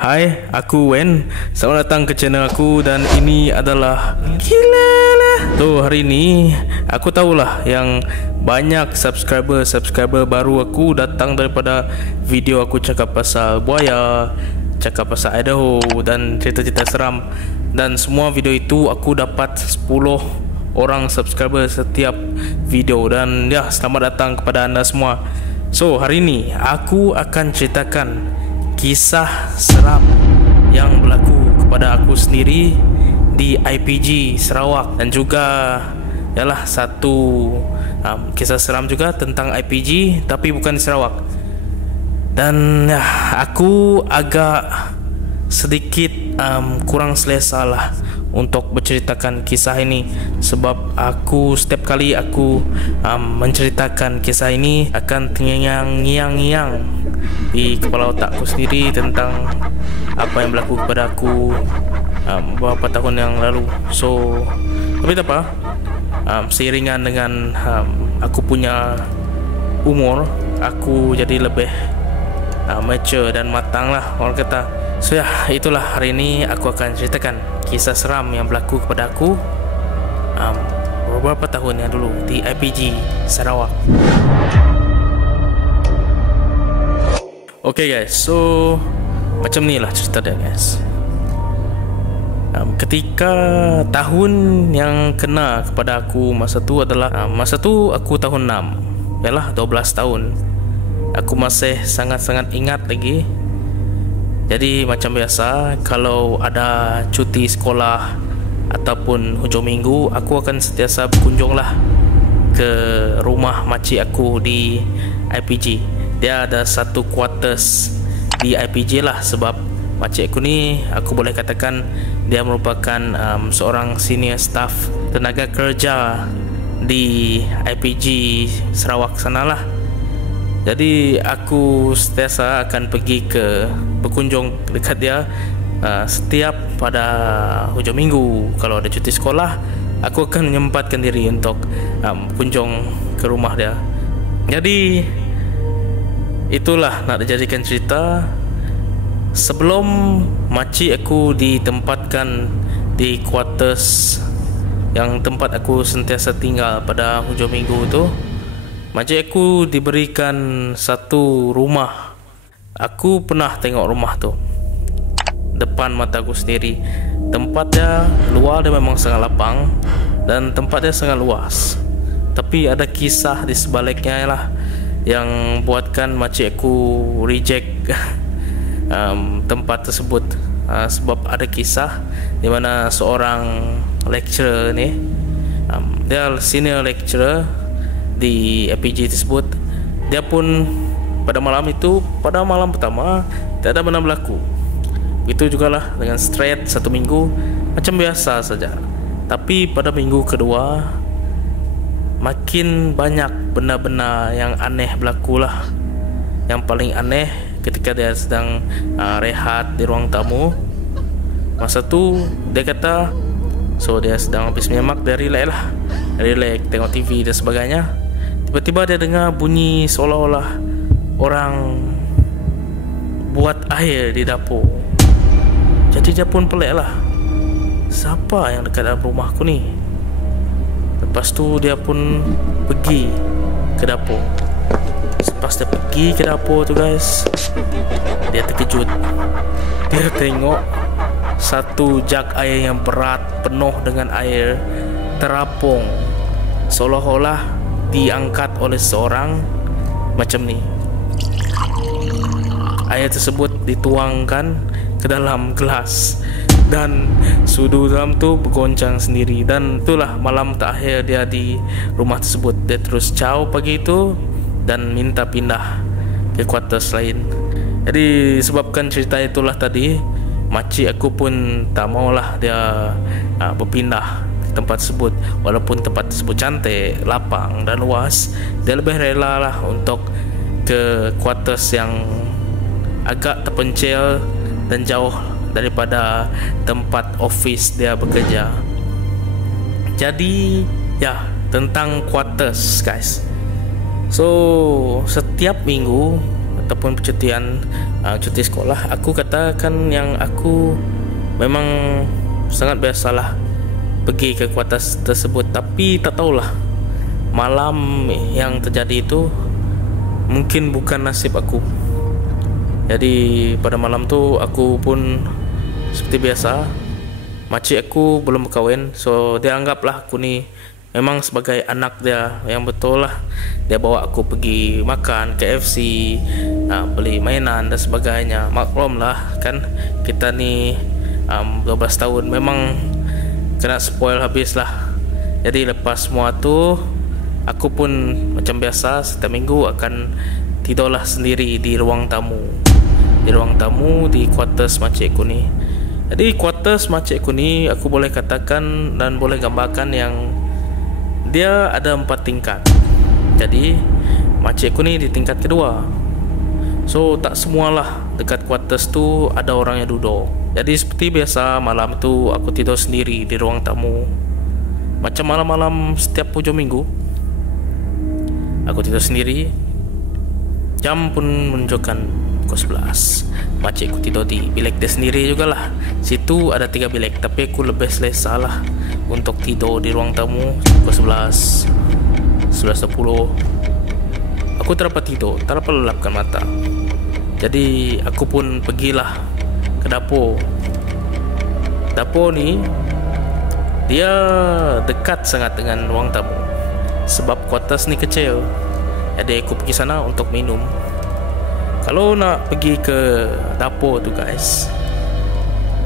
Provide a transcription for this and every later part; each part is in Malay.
Hai, aku Wen. Selamat datang ke channel aku dan ini adalah gila lah. So, hari ini aku tahulah yang banyak subscriber baru aku datang daripada video aku cakap pasal buaya, cakap pasal Idaho dan cerita-cerita seram. Dan semua video itu aku dapat 10 orang subscriber setiap video. Dan ya, selamat datang kepada anda semua. So, hari ini aku akan ceritakan kisah seram yang berlaku kepada aku sendiri di IPG Sarawak, dan juga ialah satu kisah seram juga tentang IPG tapi bukan di Sarawak. Dan ya, aku agak sedikit kurang selesa lah untuk menceritakan kisah ini, sebab aku setiap kali aku menceritakan kisah ini akan terngiang-ngiang di kepala otakku sendiri tentang apa yang berlaku kepada aku beberapa tahun yang lalu. So, tapi tak apa, seiringan dengan aku punya umur, aku jadi lebih mature dan matang lah orang kata. So ya, itulah hari ini aku akan ceritakan kisah seram yang berlaku kepada aku beberapa tahun yang dulu di IPG Sarawak. Okay guys, so macam ni lah cerita dia guys. Ketika tahun yang kena kepada aku masa tu adalah masa tu aku tahun 6, yalah 12 tahun. Aku masih sangat-sangat ingat lagi. Jadi macam biasa, kalau ada cuti sekolah ataupun hujung minggu, aku akan sentiasa berkunjung lah ke rumah makcik aku di IPG. Dia ada satu quarters di IPG lah, sebab makcik aku ni aku boleh katakan dia merupakan seorang senior staff tenaga kerja di IPG Sarawak sana lah. Jadi aku sentiasa akan pergi berkunjung dekat dia setiap pada hujung minggu. Kalau ada cuti sekolah, aku akan menyempatkan diri untuk berkunjung ke rumah dia. Jadi itulah nak dijadikan cerita. Sebelum makcik aku ditempatkan di quarters yang tempat aku sentiasa tinggal pada hujung minggu tu, makcik aku diberikan satu rumah. Aku pernah tengok rumah tu depan mata aku sendiri. Tempat dia luar dia memang sangat lapang dan tempat dia sangat luas. Tapi ada kisah di sebaliknya lah yang buatkan makcik aku reject tempat tersebut. Sebab ada kisah di mana seorang lecturer ni, dia senior lecturer di IPG tersebut, dia pun pada malam itu, pada malam pertama tak ada benda berlaku. Itu jugalah dengan straight satu minggu macam biasa saja. Tapi pada minggu kedua makin banyak benda-benda yang aneh berlaku lah. Yang paling aneh ketika dia sedang rehat di ruang tamu. Masa tu dia kata, so dia sedang habis menyemak, dia relax lah, relax tengok TV dan sebagainya. Tiba-tiba dia dengar bunyi seolah-olah orang buat air di dapur. Jadi dia pun pelik lah, siapa yang dekat dalam rumah aku ni? Lepas tu dia pun pergi ke dapur. Lepas dia pergi ke dapur tu guys, dia terkejut. Dia tengok satu jug air yang berat penuh dengan air terapung, seolah-olah diangkat oleh seorang macam ni. Air tersebut dituangkan ke dalam gelas dan sudu dalam tu bergoncang sendiri. Dan itulah malam terakhir dia di rumah tersebut. Dia terus caw pagi itu dan minta pindah ke quarters lain. Jadi sebabkan cerita itulah tadi, makcik aku pun tak maulah dia berpindah tempat tersebut. Walaupun tempat tersebut cantik, lapang dan luas, dia lebih rela lah untuk ke quarters yang agak terpencil dan jauh daripada tempat office dia bekerja. Jadi ya, tentang quarters guys. So setiap minggu ataupun percutian, cuti sekolah, aku katakan yang aku memang sangat biasalah pergi ke kuartus tersebut. Tapi tak tahulah, malam yang terjadi itu mungkin bukan nasib aku. Jadi pada malam tu aku pun seperti biasa, makcik aku belum berkahwin, so dia anggaplah aku ni memang sebagai anak dia yang betul lah. Dia bawa aku pergi makan KFC, beli mainan dan sebagainya. Maklum lah kan, kita ni 12 tahun memang kena spoil habis lah. Jadi lepas semua tu, aku pun macam biasa setiap minggu akan tidurlah sendiri di ruang tamu. Di ruang tamu di kuartus makcik aku ni. Jadi kuartus makcik aku ni, aku boleh katakan dan boleh gambarkan yang dia ada 4 tingkat. Jadi makcik aku ni di tingkat kedua. So tak semualah dekat kuartus tu ada orang yang duduk. Jadi seperti biasa malam tu aku tidur sendiri di ruang tamu. Macam malam-malam setiap hujung minggu, aku tidur sendiri. Jam pun menunjukkan pukul 11. Makcik aku tidur di bilik dia sendiri jugalah. Situ ada 3 bilik, tapi aku lebih selesa lah untuk tidur di ruang tamu pukul 11, 11.10. Aku tak dapat tidur, tak dapat lelapkan mata. Jadi aku pun pergilah ke dapur. Dapur ni dia dekat sangat dengan ruang tamu, sebab kuartus ni kecil. Jadi aku pergi sana untuk minum. Kalau nak pergi ke dapur tu guys,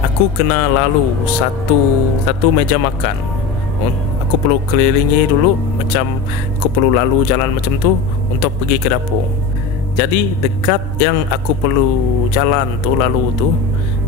aku kena lalu satu meja makan. Aku perlu kelilingi dulu, macam aku perlu lalu jalan macam tu untuk pergi ke dapur. Jadi dekat yang aku perlu jalan tu, lalu tu,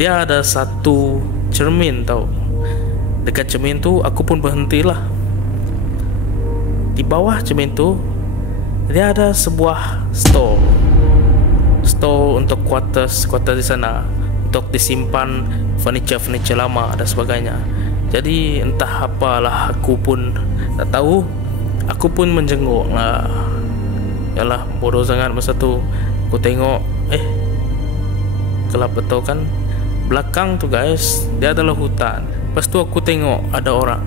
dia ada satu cermin tau. Dekat cermin tu aku pun berhentilah. Di bawah cermin tu dia ada sebuah store untuk kuartus di sana, untuk disimpan furniture lama dan sebagainya. Jadi entah apalah, aku pun tak tahu. Aku pun menjenguk lah. Yalah, bodoh sangat masa tu. Aku tengok, gelap betul kan. Belakang tu guys, dia adalah hutan. Lepas tu aku tengok ada orang.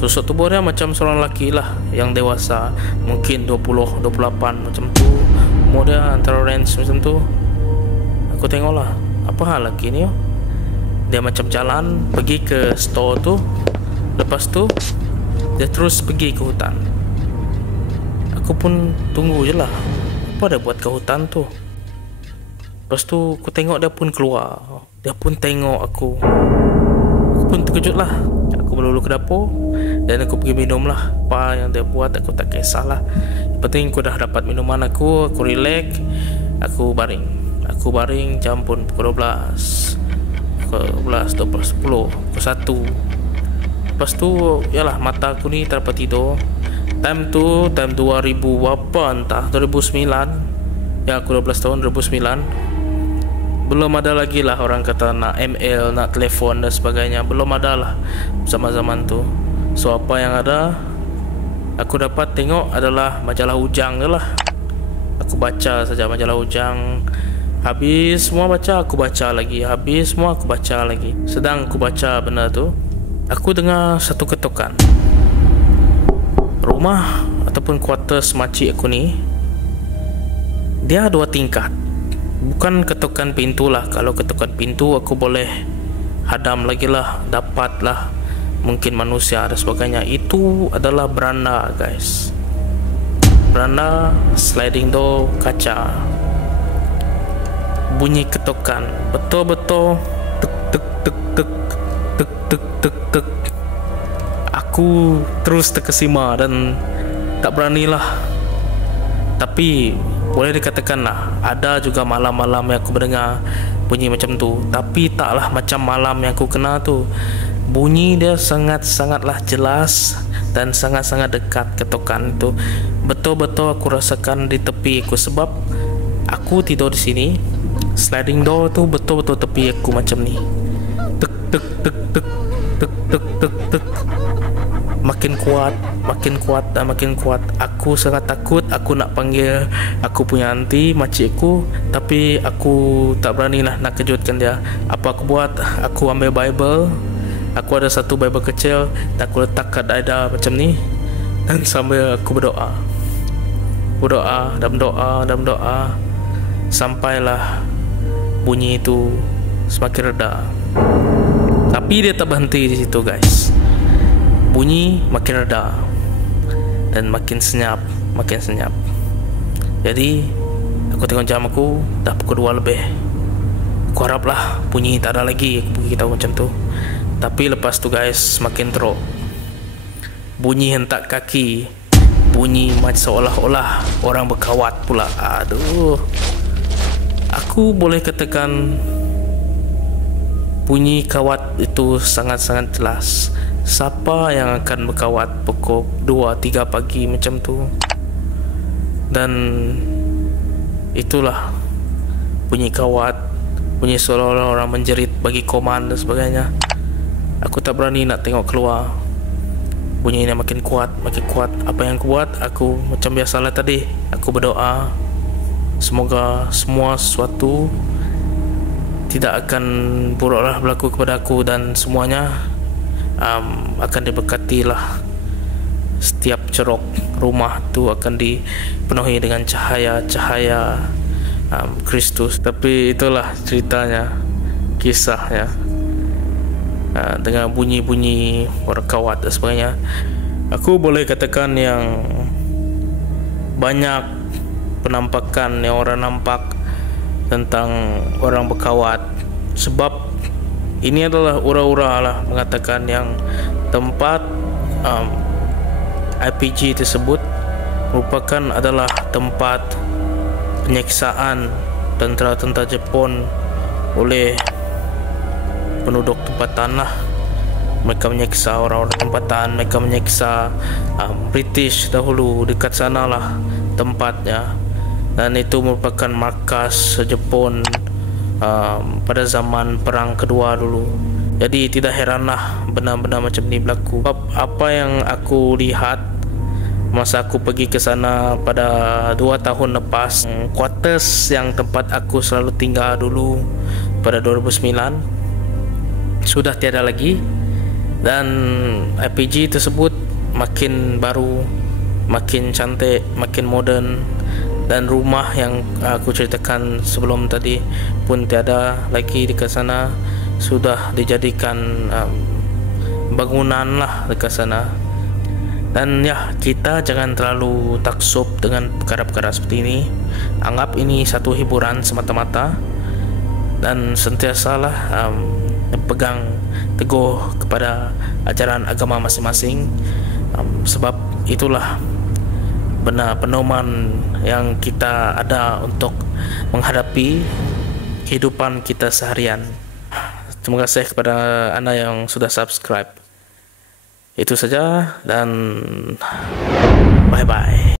Sosok tubuh dia macam seorang lelaki lah, yang dewasa, mungkin 20, 28 macam tu. Umur dia antara range macam tu. Aku tengok lah, apa hal lelaki ni? Dia macam jalan pergi ke store tu. Lepas tu dia terus pergi ke hutan. Aku pun tunggu je lah, apa dia buat ke hutan tu. Lepas tu aku tengok dia pun keluar. Dia pun tengok aku. Aku pun terkejut lah. Aku berlalu ke dapur dan aku pergi minum lah. Apa yang dia buat aku tak kisahlah. Yang penting aku dah dapat minuman aku relax. Aku baring jam pun pukul 12, pukul 11, 12, 10, pukul 1. Lepas tu yalah, mata aku ni tak dapat tidur. Time 2000 apa entah, 2009. Ya, aku 12 tahun, 2009. Belum ada lagi lah orang kata nak ML, nak telefon dan sebagainya. Belum ada lah zaman-zaman tu. So apa yang ada, aku dapat tengok adalah majalah Ujang je lah. Aku baca saja majalah Ujang. Habis semua baca, aku baca lagi. Habis semua aku baca lagi. Sedang aku baca benda tu, aku dengar satu ketukan. Rumah ataupun kuartus makcik aku ni, dia 2 tingkat. Bukan ketukan pintu lah. Kalau ketukan pintu aku boleh hadam lagi lah, dapat lah mungkin manusia dan sebagainya. Itu adalah beranda guys. Beranda, sliding door, kaca. Bunyi ketukan betul-betul tek tek tek tek tek tek tek tek. Aku terus terkesima dan tak beranilah. Tapi boleh dikatakan lah, ada juga malam-malam yang aku mendengar bunyi macam tu. Tapi taklah macam malam yang aku kenal tu. Bunyi dia sangat-sangatlah jelas dan sangat-sangat dekat ketukan itu. Betul-betul aku rasakan di tepi aku, sebab aku tidur di sini. Sliding door tu betul-betul tepi aku macam ni. Tek tek tek tek tek tek tek tek. makin kuat dan makin kuat. Aku sangat takut. Aku nak panggil aku punya aunty, makcikku, tapi aku tak berani lah nak kejutkan dia. Apa aku buat? Aku ambil Bible. Aku ada satu Bible kecil dan aku letak kat dada macam ni, dan sambil aku berdoa dan berdoa sampailah bunyi itu semakin reda. Tapi dia tak berhenti di situ, guys. Bunyi makin reda dan makin senyap. Jadi aku tengok jam, aku dah pukul 2 lebih. Aku haraplah bunyi tak ada lagi. Aku beritahu macam tu. Tapi lepas tu, guys, semakin teruk. Bunyi hentak kaki, bunyi macam seolah-olah orang berkawat pula. Aduh, aku boleh katakan bunyi kawat itu sangat-sangat jelas. Siapa yang akan berkawat pukul 2-3 pagi macam tu? Dan itulah bunyi kawat, bunyi seolah-olah orang menjerit bagi koman dan sebagainya. Aku tak berani nak tengok keluar. Bunyi ini makin kuat. Apa yang aku buat? Aku macam biasalah tadi, aku berdoa semoga semua sesuatu tidak akan buruklah berlaku kepada aku, dan semuanya akan diberkati lah. Setiap ceruk rumah tu akan dipenuhi dengan cahaya Kristus. Tapi itulah ceritanya, kisahnya, dengan bunyi-bunyi berkawat dan sebagainya. Aku boleh katakan yang banyak penampakan yang orang nampak tentang orang berkawat, sebab ini adalah ura-ura lah mengatakan yang tempat IPG tersebut merupakan adalah tempat penyiksaan tentera-tentera Jepun oleh penduduk tempatan lah. Mereka menyiksa orang-orang tempatan, mereka menyiksa British dahulu. Dekat sana lah tempatnya, dan itu merupakan markas Jepun pada zaman Perang Kedua dulu. Jadi tidak heranlah benda-benda macam ni berlaku. Apa yang aku lihat masa aku pergi ke sana pada 2 tahun lepas, quarters yang tempat aku selalu tinggal dulu pada 2009 sudah tiada lagi, dan IPG tersebut makin baru, makin cantik, makin moden, dan rumah yang aku ceritakan sebelum tadi pun tiada lagi dekat sana. Sudah dijadikan bangunan lah dekat sana. Dan ya, kita jangan terlalu taksub dengan perkara-perkara seperti ini. Anggap ini satu hiburan semata-mata, dan sentiasalah pegang teguh kepada ajaran agama masing-masing, sebab itulah benar pedoman yang kita ada untuk menghadapi kehidupan kita seharian. Terima kasih kepada anda yang sudah subscribe. Itu saja, dan bye-bye.